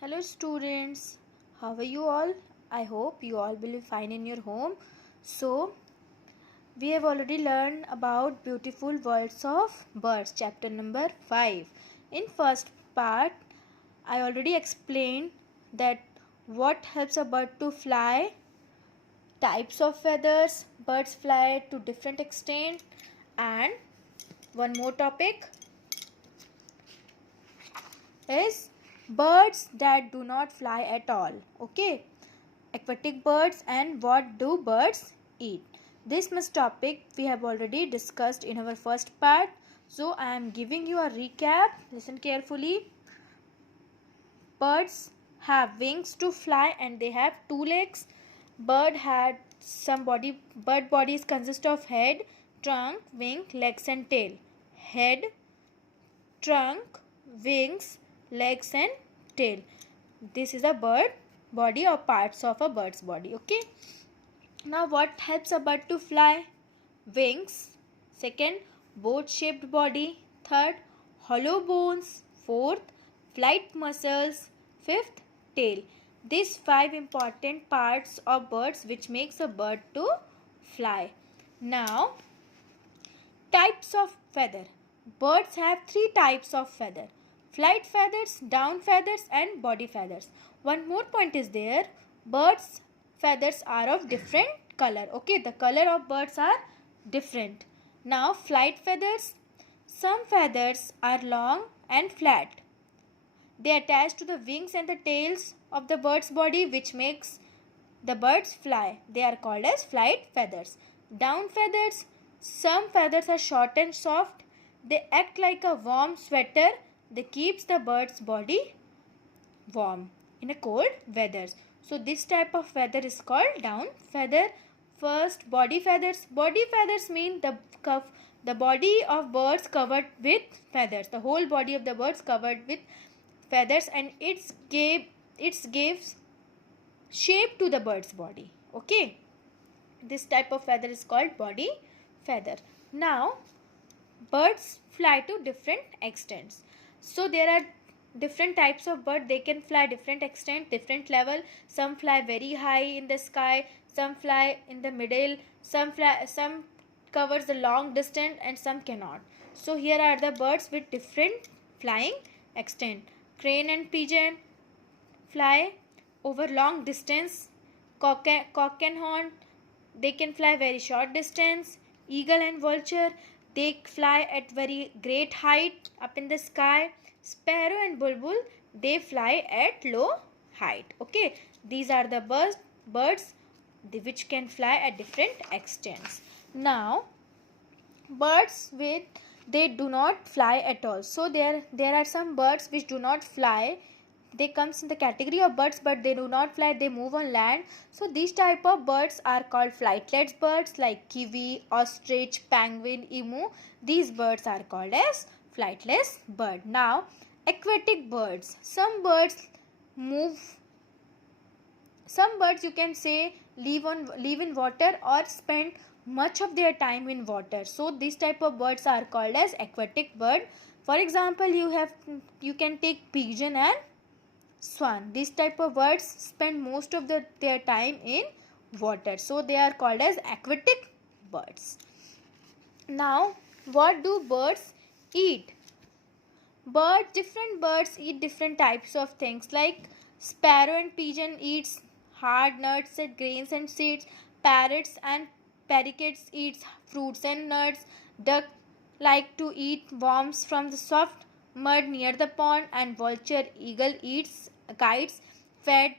Hello students, how are you all? I hope you all will be fine in your home. So, we have already learned about beautiful words of birds, chapter number 5. In first part, I already explained that what helps a bird to fly, types of feathers, birds fly to different extent, and one more topic is birds that do not fly at all. Okay, aquatic birds and what do birds eat. This much topic we have already discussed in our first part, so I am giving you a recap. Listen carefully. Birds have wings to fly and they have two legs. Bird bodies consist of head, trunk, wing, legs and tail. Head, trunk, wings, legs and tail. This is a bird body or parts of a bird's body. Okay. Now what helps a bird to fly? Wings. Second, boat shaped body. Third, hollow bones. Fourth, flight muscles. Fifth, tail. These 5 important parts of birds which makes a bird to fly. Now, types of feather. Birds have 3 types of feather. Flight feathers, down feathers and body feathers. One more point is there. Birds feathers are of different color. Okay, the color of birds are different. Now flight feathers. Some feathers are long and flat. They attach to the wings and the tails of the bird's body which makes the birds fly. They are called as flight feathers. Down feathers. Some feathers are short and soft. They act like a warm sweater. They keeps the bird's body warm in a cold weather. So this type of feather is called down feather. First, body feathers. Body feathers mean the body of birds covered with feathers. The whole body of the birds covered with feathers, and it gives shape to the bird's body. Okay. This type of feather is called body feather. Now, birds fly to different extents. So there are different types of bird. They can fly different extent, different level. Some fly very high in the sky, some fly in the middle, some covers the long distance and some cannot. So here are the birds with different flying extent. Crane and pigeon fly over long distance. Cock and horn, they can fly very short distance. Eagle and vulture, they fly at very great height up in the sky. Sparrow and bulbul, they fly at low height. Okay, these are the birds which can fly at different extents. Now, birds they do not fly at all. So there are some birds which do not fly. They comes in the category of birds but they do not fly, they move on land. So these type of birds are called flightless birds like kiwi, ostrich, penguin, emu. These birds are called as flightless bird. Now aquatic birds. Some birds you can say live in water or spend much of their time in water. So these type of birds are called as aquatic bird. For example, you can take pigeon and swan. These type of birds spend most of their time in water. So they are called as aquatic birds. Now, what do birds eat? Different birds eat different types of things. Like sparrow and pigeon eats hard nuts and grains and seeds. Parrots and parakeets eats fruits and nuts. Duck like to eat worms from the soft mud near the pond, and vulture eagle eats kites fed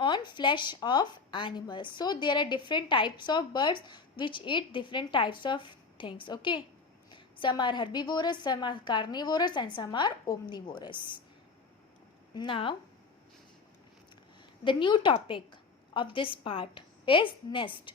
on flesh of animals. So there are different types of birds which eat different types of things. Okay, some are herbivorous, some are carnivorous and some are omnivorous. Now the new topic of this part is nest.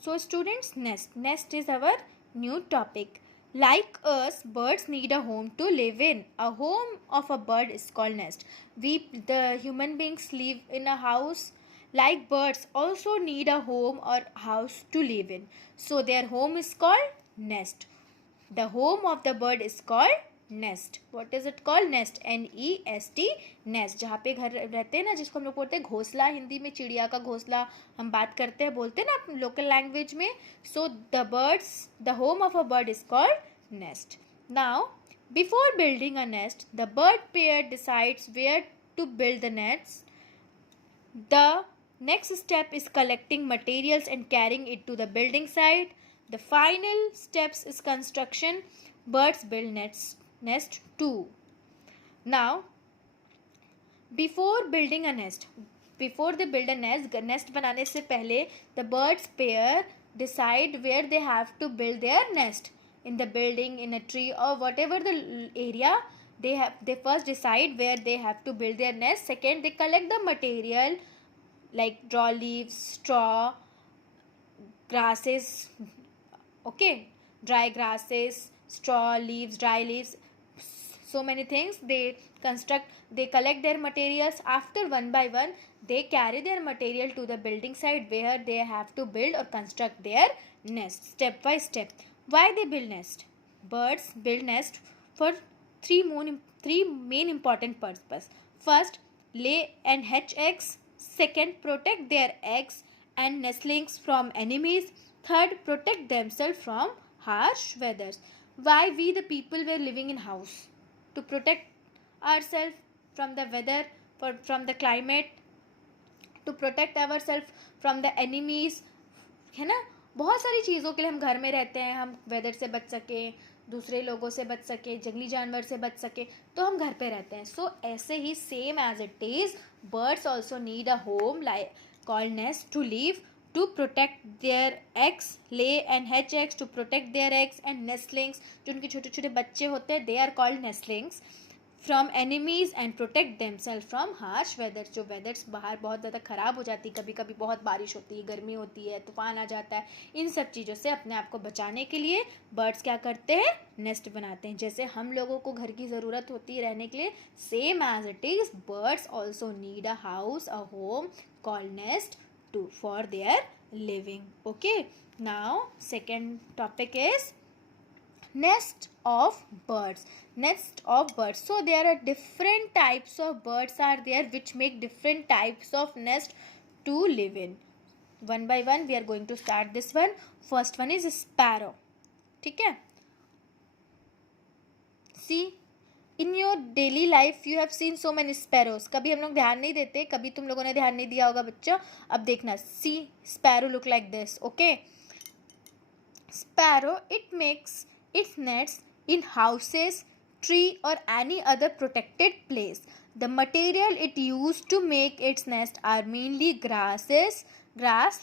So students, nest is our new topic. Like us, birds need a home to live in. A home of a bird is called nest. The human beings live in a house. Like birds also need a home or house to live in. So their home is called nest. The home of the bird is called nest. What is it called? Nest. NEST, nest. जहाँ पे घर रहते हैं ना, जिसको हम लोग बोलते हैं घोंसला, हिंदी में चिड़िया का घोंसला हम बात करते हैं, बोलते हैं ना लोकल लैंग्वेज में. So the home of a bird is called nest. Now before building a nest, the bird pair decides where to build the nests. The next step is collecting materials and carrying it to the building site. The final steps is construction. Birds build nest too. Now, before building a nest, before they build a nest बनाने से पहले the birds pair decide where they have to build their nest, in the building, in a tree, or whatever the area. They first decide where they have to build their nest. Second, they collect the material like raw leaves, straw, grasses, okay, dry grasses, straw, leaves, dry leaves, so many things. They collect their materials. After, one by one, they carry their material to the building site where they have to build or construct their nest, step by step. Why they build nest? Birds build nest for three main important purposes. First, lay and hatch eggs. Second, protect their eggs and nestlings from enemies. Third, protect themselves from harsh weathers. Why we the people were living in house? To protect ourselves from the weather, from the climate, to protect ourselves from the enemies, है ना. बहुत सारी चीज़ों के लिए हम घर में रहते हैं. हम वेदर से बच सकें, दूसरे लोगों से बच सके, जंगली जानवर से बच सके, तो हम घर पे रहते हैं. सो ऐसे ही same as it is, birds also need a home like called nest to live, to protect their eggs, lay and hatch eggs, to protect their eggs and nestlings, जो उनके छोटे छोटे बच्चे होते हैं, they are called nestlings, from enemies and protect themself from harsh weather. जो weathers बाहर बहुत ज़्यादा ख़राब हो जाती है, कभी कभी बहुत बारिश होती है, गर्मी होती है, तूफान आ जाता है, इन सब चीज़ों से अपने आप को बचाने के लिए बर्ड्स क्या करते हैं? नेस्ट बनाते हैं. जैसे हम लोगों को घर की ज़रूरत होती है रहने के लिए, same as it is birds also need a house, a home called nest to for their living. Okay, now second topic is nest of birds. Nest of birds. So there are different types of birds are there which make different types of nest to live in. One by one we are going to start this one. First one is sparrow. ठीक है. See, in your daily life you have seen so many sparrows. कभी हम लोग ध्यान नहीं देते, कभी तुम लोगों ने ध्यान नहीं दिया होगा बच्चा. अब देखना. See, sparrow look like this. Okay, sparrow, it makes its nests in houses, tree or any other protected place. The material it used to make its nest are mainly grass,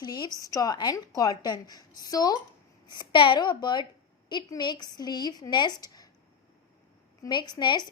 leaves, straw and cotton. So sparrow, a bird, it makes nests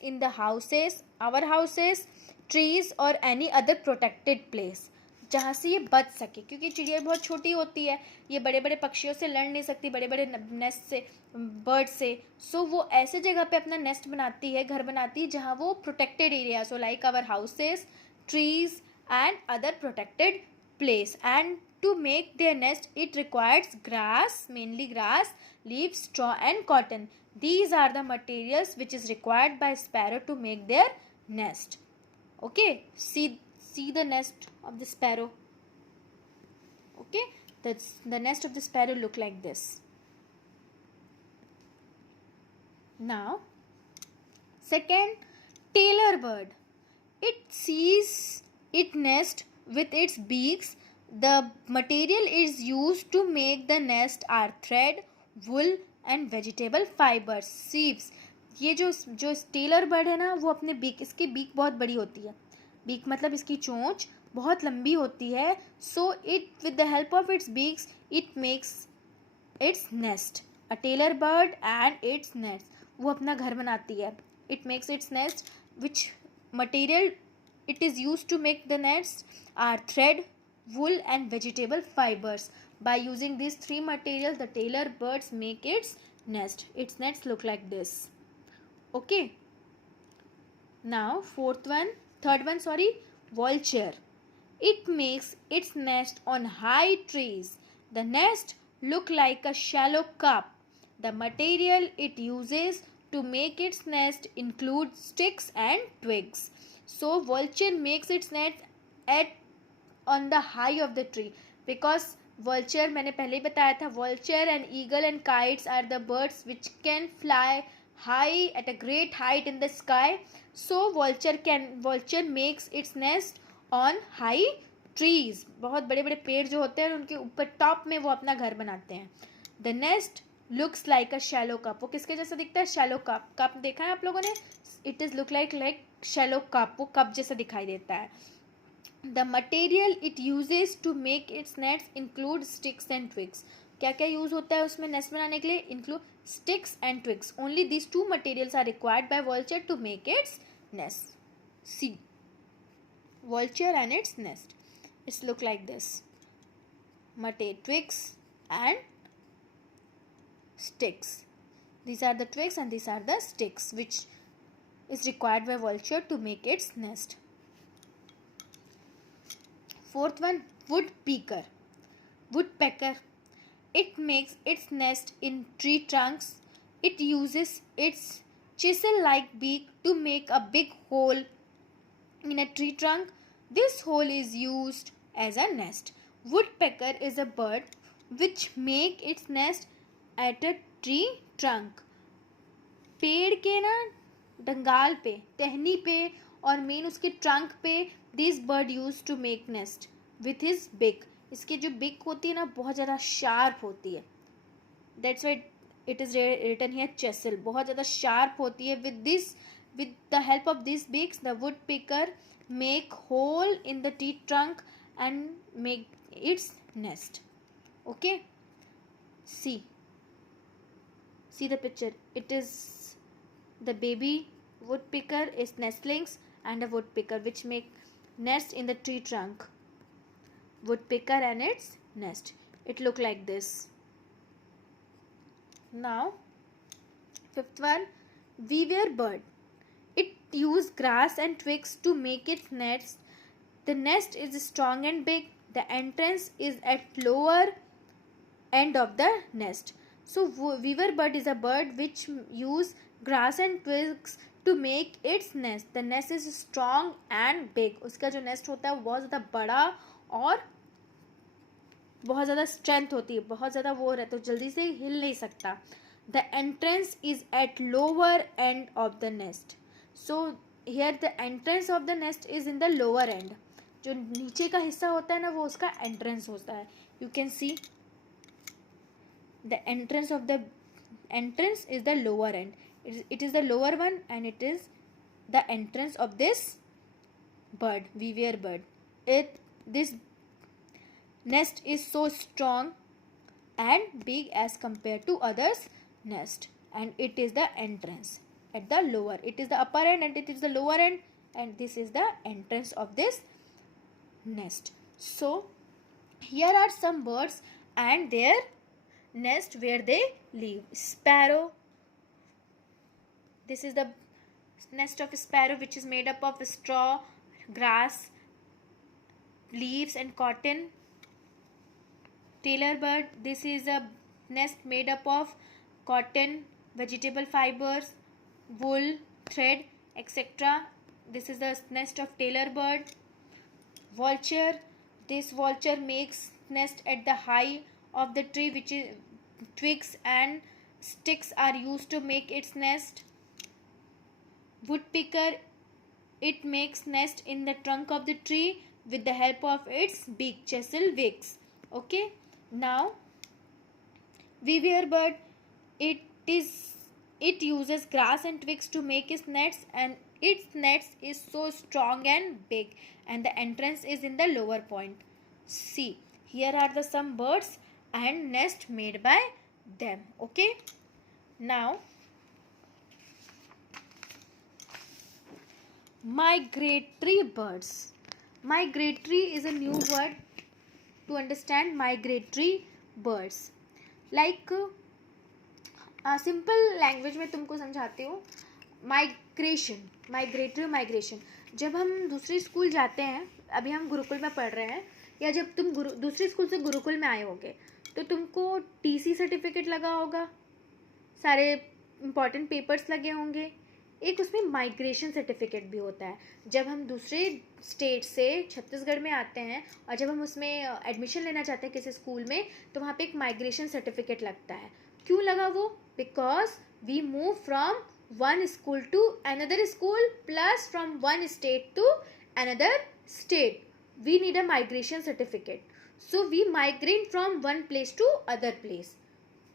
in the houses, our houses, trees or any other protected place, जहाँ से ये बच सके, क्योंकि चिड़िया बहुत छोटी होती है, ये बड़े बड़े पक्षियों से लड़ नहीं सकती, बड़े बड़े नेस्ट से, बर्ड से. सो वो ऐसे जगह पे अपना नेस्ट बनाती है, घर बनाती है, जहाँ वो protected area, so like our houses, trees and other protected place. And to make their nest it requires grass, mainly grass, leaves, straw and cotton. These are the materials which is required by sparrow to make their nest. Okay, see the nest of the sparrow. Okay, the nest of the sparrow look like this. Now second, tailor bird, it sees it nest with its beaks. The material is used to make the nest are thread, wool and vegetable fibers, seeds. ये जो tailor bird है ना, वो अपने beak, इसकी beak बहुत बड़ी होती है. बीक मतलब इसकी चोंच बहुत लंबी होती है. So it with the help of its beaks it makes its nest. A tailor bird and its nest, वो अपना घर बनाती है. It makes its nest, which material it is used to make the nests are thread, wool and vegetable fibers. By using these three materials, the tailor birds make its nest. Its nests look like this. Okay, now third one, vulture. It makes its nest on high trees. The nest look like a shallow cup. The material it uses to make its nest include sticks and twigs. So vulture makes its nest at on the high of the tree because vulture मैंने पहले ही बताया था vulture and eagle and kites are the birds which can fly high at a great height in the sky. So vulture makes its nest on high trees. बहुत बड़े बड़े पेड़ जो होते हैं उनके ऊपर टॉप में वो अपना घर बनाते हैं. The nest looks like a shallow cup. वो किसके जैसा दिखता है? shallow cup. कप देखा है आप लोगों ने? It is look like shallow cup. वो कप जैसा दिखाई देता है. The material it uses to make its nest include sticks and twigs. क्या क्या यूज होता है उसमें नेस्ट बनाने के लिए? Include sticks and twigs. Only these two materials are required by vulture to make its nest. See vulture and its nest. It's look like this. Twigs and sticks. These are the twigs and these are the sticks which is required by vulture to make its nest. Fourth one, woodpecker. Woodpecker. It makes its nest in tree trunks. It uses its chisel-like beak to make a big hole in a tree trunk. This hole is used as a nest. Woodpecker is a bird which make its nest at a tree trunk. पेड़ के ना डंगाल पे, टहनी पे और main उसके trunk पे this bird use to make nest with his beak. इसकी जो बिक होती है ना बहुत ज़्यादा शार्प होती है. That's why it is written here chisel. बहुत ज़्यादा शार्प होती है. with the help of these beaks the woodpecker make hole in the tree trunk and make its nest. Okay, see the picture. It is the baby woodpecker is nestlings and a woodpecker which make nest in the tree trunk. Woodpecker and its nest. It look like this. Now fifth one, weaver bird. It use grass and twigs to make its nest. The nest is strong and big. The entrance is at lower end of the nest. So weaver bird is a bird which use grass and twigs to make its nest. The nest is strong and big. उसका जो nest होता है वो बहुत ज़्यादा बड़ा और बहुत ज़्यादा स्ट्रेंथ होती है. बहुत ज़्यादा वो रहता है तो जल्दी से हिल नहीं सकता. The entrance is at lower end of the nest. So here the entrance of the nest is in the lower end. जो नीचे का हिस्सा होता है ना वो उसका entrance होता है. You can see the entrance is the lower end. It is the lower one and it is the entrance of this bird, weaver bird. This nest is so strong and big as compared to others nest, and it is the entrance at the lower. It is the upper end and it is the lower end, and this is the entrance of this nest. So here are some birds and their nest where they live. Sparrow. This is the nest of a sparrow which is made up of straw, grass, leaves and cotton. Tailor bird. This is a nest made up of cotton, vegetable fibers, wool, thread, etc. This is the nest of tailor bird. Vulture. This vulture makes nest at the high of the tree which is twigs and sticks are used to make its nest. Woodpecker. It makes nest in the trunk of the tree with the help of its beak, chisel beaks. Okay. Now weaver bird. It uses grass and twigs to make its nest, and its nest is so strong and big, and the entrance is in the lower point. See, here are the some birds and nest made by them. Okay. Now migratory birds. Migratory is a new word to understand migratory birds. Like simple language में तुमको समझाती हूँ. Migratory migration. जब हम दूसरे school जाते हैं, अभी हम गुरुकुल में पढ़ रहे हैं, या जब तुम दूसरे स्कूल से गुरुकुल में आए होगे तो तुमको टीसी सर्टिफिकेट लगा होगा, सारे इम्पॉर्टेंट पेपर्स लगे होंगे, एक उसमें माइग्रेशन सर्टिफिकेट भी होता है। जब हम दूसरे स्टेट से छत्तीसगढ़ में आते हैं और जब हम उसमें एडमिशन लेना चाहते हैं किसी स्कूल में, तो वहाँ पे एक माइग्रेशन सर्टिफिकेट लगता है। क्यों लगा वो? Because we move from one school to another school plus from one state to another state, we need a migration certificate. So we migrate from one place to other place.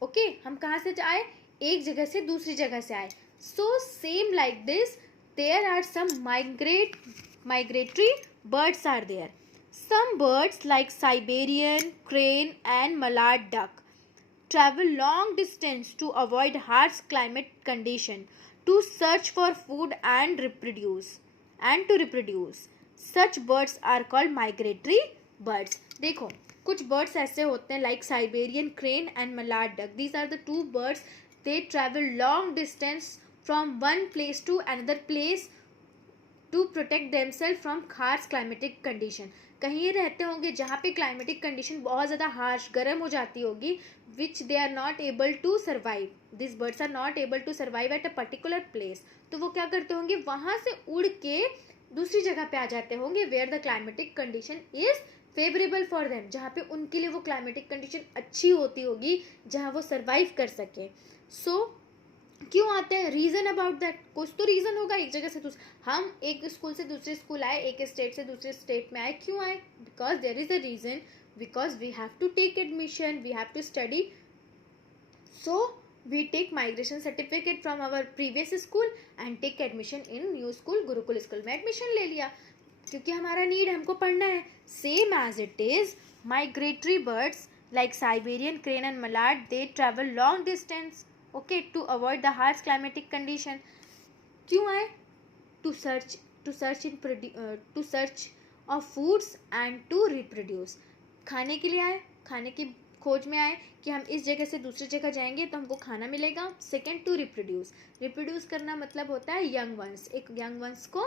Okay, हम कहाँ से आए? एक जगह से दूसरी जगह से आए। So same like this, there are some migratory birds are there. Some birds like Siberian crane and mallard duck travel long distance to avoid harsh climate condition to search for food and to reproduce. Such birds are called migratory birds. देखो, कुछ birds ऐसे होते हैं like Siberian crane and mallard duck. These are the two birds. They travel long distance from one place to another place to protect themselves from harsh climatic condition. कहीं रहते होंगे जहाँ पे climatic condition बहुत ज़्यादा harsh, गर्म हो जाती होगी, which they are not able to survive. These birds are not able to survive at a particular place. तो वो क्या करते होंगे? वहाँ से उड़ के दूसरी जगह पे आ जाते होंगे where the climatic condition is favorable for them, जहाँ पे उनके लिए वो climatic condition अच्छी होती होगी, जहाँ वो survive कर सके. So क्यों आते हैं? रीज़न अबाउट दैट, कुछ तो रीज़न होगा। एक जगह से हम एक स्कूल से दूसरे स्कूल आए, एक स्टेट से दूसरे स्टेट में आए, क्यों आए? Because there is a reason, because we have to take admission, we have to study, so we take migration certificate from our previous school and take admission in new school, Gurukul school में admission ले लिया क्योंकि हमारा need, हमको पढ़ना है। Same as it is migratory birds like Siberian crane and mallard, they travel long distance, okay, to avoid the harsh climatic condition. क्यों आए? to search of foods and to reproduce. खाने के लिए आए, खाने की खोज में आए कि हम इस जगह से दूसरी जगह जाएंगे तो हमको खाना मिलेगा। सेकेंड, टू रिप्रोड्यूस करना मतलब होता है यंग वंस, एक यंग वंस को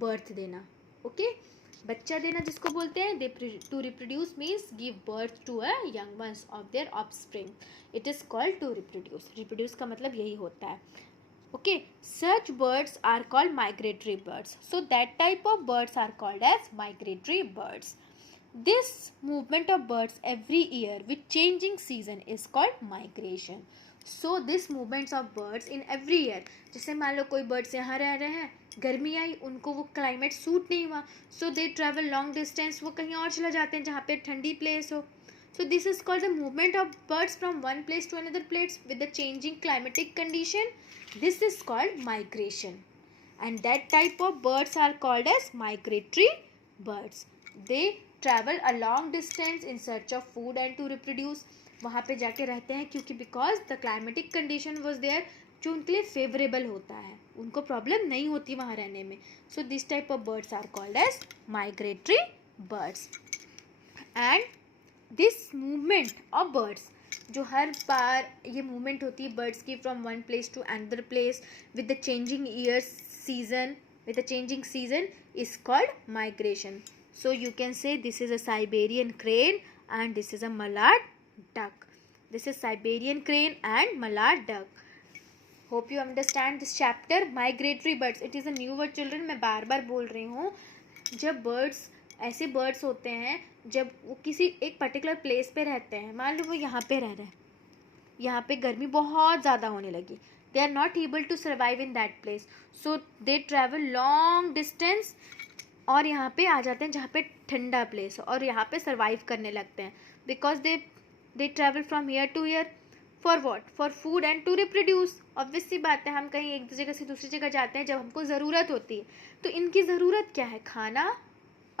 बर्थ देना। ओके, बच्चा देना जिसको बोलते हैं। To reproduce means give birth to a young ones of their offspring, it is called to reproduce. Reproduce का मतलब यही होता है। Okay, such birds are called migratory birds, so that type of birds are called as migratory birds. This movement of birds every year with changing season is called migration. So this movements of birds in every year, जैसे मान लो कोई birds यहाँ रह रहे हैं, गर्मी आई, उनको वो climate सूट नहीं हुआ, so they travel long distance, वो कहीं और चला जाते हैं जहाँ पे ठंडी place हो. So this is called the movement of birds from one place to another place with the changing climatic condition. This is called migration, and that type of birds are called as migratory birds. They travel a long distance in search of food and to reproduce. वहाँ पे जाके रहते हैं क्योंकि because the climatic condition was there, जो उनके लिए favorable होता है, उनको problem नहीं होती वहाँ रहने में. So this type of birds are called as migratory birds. And this movement of birds, जो हर बार ये movement होती है birds की from one place to another place with the changing years season, with the changing season is called migration. So you can say this is a Siberian crane and this is a mallard duck. This is Siberian crane and mallard duck. Hope you understand this chapter. Migratory birds. It is a new word children. मैं बार बार बोल रही हूँ. जब birds, ऐसे birds होते हैं जब वो किसी एक particular place पे रहते हैं, मान लो वो यहाँ पे रह रहे हैं, यहाँ पे गर्मी बहुत ज़्यादा होने लगी, they are not able to survive in that place, so they travel long distance और यहाँ पे आ जाते हैं जहाँ पे ठंडा प्लेस और यहाँ पे सर्वाइव करने लगते हैं. Because they travel from year to year for what? For food and to reproduce. Obvious सी बात है, हम कहीं एक जगह से दूसरी जगह जाते हैं जब हमको ज़रूरत होती है, तो इनकी ज़रूरत क्या है? खाना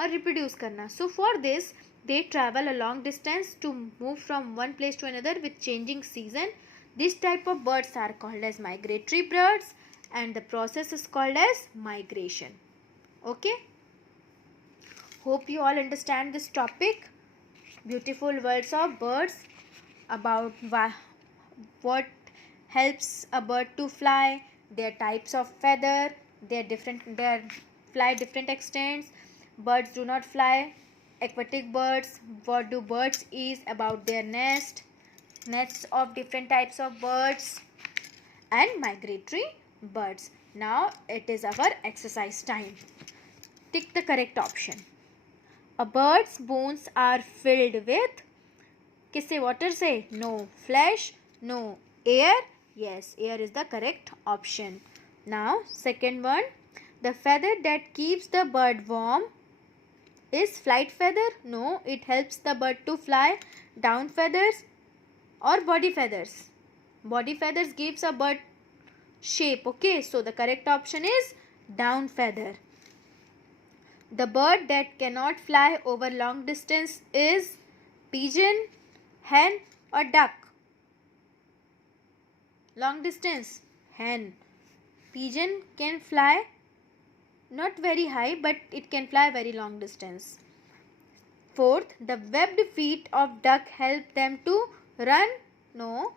और रिप्रोड्यूस करना. So for this they travel a long distance to move from one place to another with changing season. This type of birds are called as migratory birds and the process is called as migration. Okay, hope you all understand this topic. Beautiful words of birds, about what helps a bird to fly, their types of feather, their fly different extents. Birds do not fly. Aquatic birds, what do birds eat, about their nests of different types of birds, and migratory birds. Now it is our exercise time. Tick the correct option. A bird's bones are filled with किससे? water से? No. Flesh? No. Air? Yes, air is the correct option. Now second one, the feather that keeps the bird warm is flight feather? No, it helps the bird to fly. Down feathers or body feathers? Body feathers gives a bird shape. Okay, so the correct option is down feather. The bird that cannot fly over long distance is pigeon, hen or duck? Long distance, hen. Pigeon can fly not very high, but it can fly very long distance. Fourth, the webbed feet of duck help them to run? No.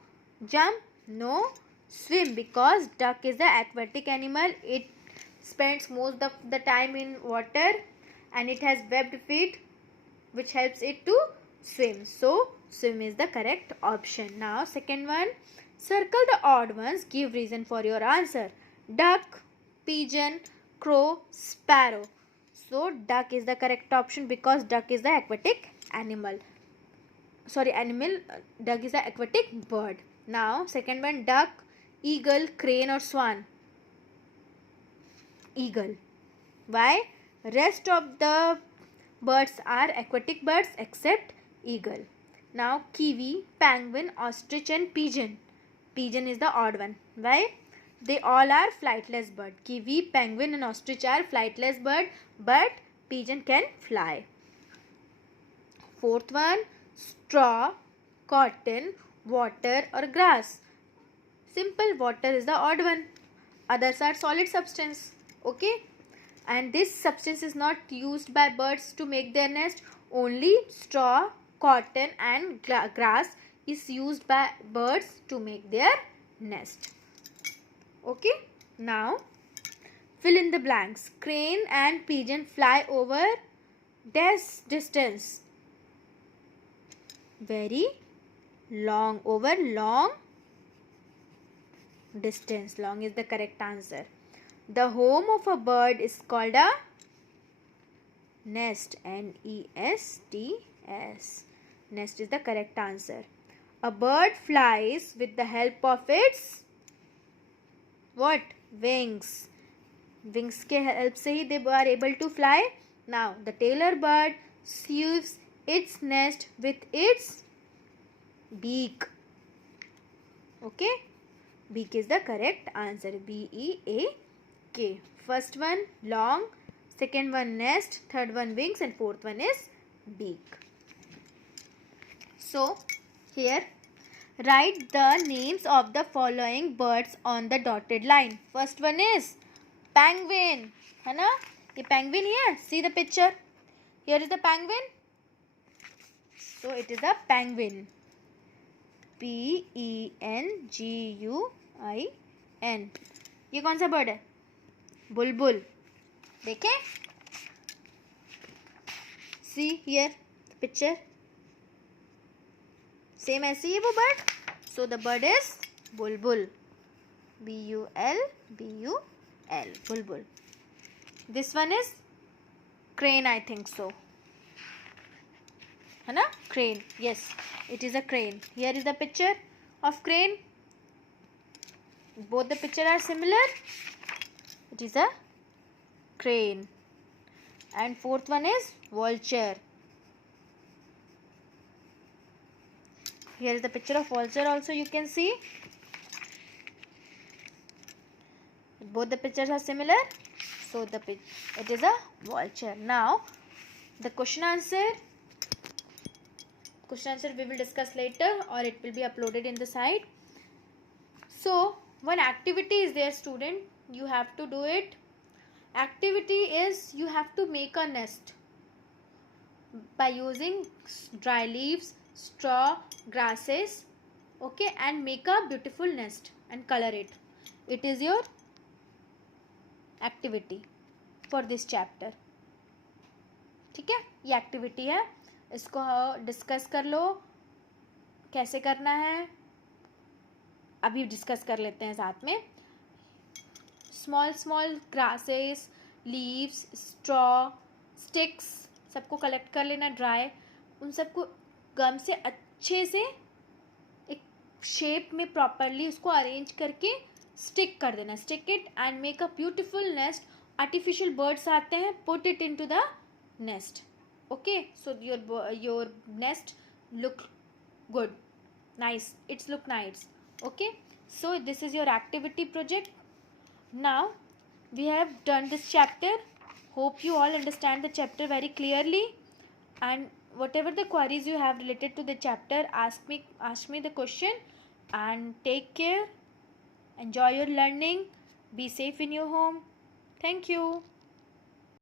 Jump? No. Swim, because duck is the aquatic animal. It spends most of the time in water and it has webbed feet which helps it to swim. So swim is the correct option. Now second one, circle the odd ones, give reason for your answer. Duck, pigeon, crow, sparrow. So duck is the correct option because duck is the aquatic animal. Duck is the aquatic bird. Now second one, duck, eagle, crane or swan? Eagle. Why? Rest of the birds are aquatic birds except eagle. Now kiwi, penguin, ostrich and pigeon. Pigeon is the odd one. Why? They all are flightless bird. Kiwi, penguin and ostrich are flightless bird, but pigeon can fly. Fourth one, straw, cotton, water or grass. Simple, water is the odd one. Others are solid substance. Okay. And this substance is not used by birds to make their nest. Only straw, cotton and grass is used by birds to make their nest. Okay. Now fill in the blanks. Crane and pigeon fly over this distance. Very long. Over long distance. Long is the correct answer. The home of a bird is called a nest. N-E-S-T-S. Nest is the correct answer. A bird flies with the help of its what? Wings. Wings के help से ही they are able to fly. Now the tailor bird sieves its nest with its beak. Okay. Beak is the correct answer. B-E-A-K. First one long, second one nest, third one wings and fourth one is beak. So here write the names of the following birds on the dotted line. First one is penguin. है ना? ये penguin here. See the picture. Here is the penguin. So it is a penguin. P-E-N-G-U-I-N. ये कौन सा bird है? बुलबुल. देखें? See here the picture. Same ऐसे ही है वो bird. So the bird is bulbul. B-U-L-B-U-L. Bulbul. This one is crane, I think so. है ना? Crane. Yes, it is a crane. Here is the picture of crane. Both the picture are similar. It is a crane. And fourth one is vulture. Here is the picture of vulture also you can see. Both the pictures are similar. So it is a vulture. Now the question answer we will discuss later or it will be uploaded in the site. So one activity is there, student. You have to do it. Activity is you have to make a nest by using dry leaves, straw, grasses, okay, and make a beautiful nest and color it. It is your activity for this chapter. ठीक है, ये activity है, इसको discuss कर लो कैसे करना है. अभी डिस्कस कर लेते हैं साथ में. Small grasses, leaves, straw, sticks सबको कलेक्ट कर लेना ड्राई. उन सबको गम से अच्छे से एक शेप में प्रॉपरली उसको अरेंज करके स्टिक कर देना. Stick it and make a beautiful nest. Artificial birds आते हैं, put it into the nest. Okay, so your nest look good, nice, it's look nice. Okay, so this is your activity project. Now we have done this chapter. Hope you all understand the chapter very clearly, and whatever the queries you have related to the chapter, ask me the question. And take care, enjoy your learning, be safe in your home. Thank you.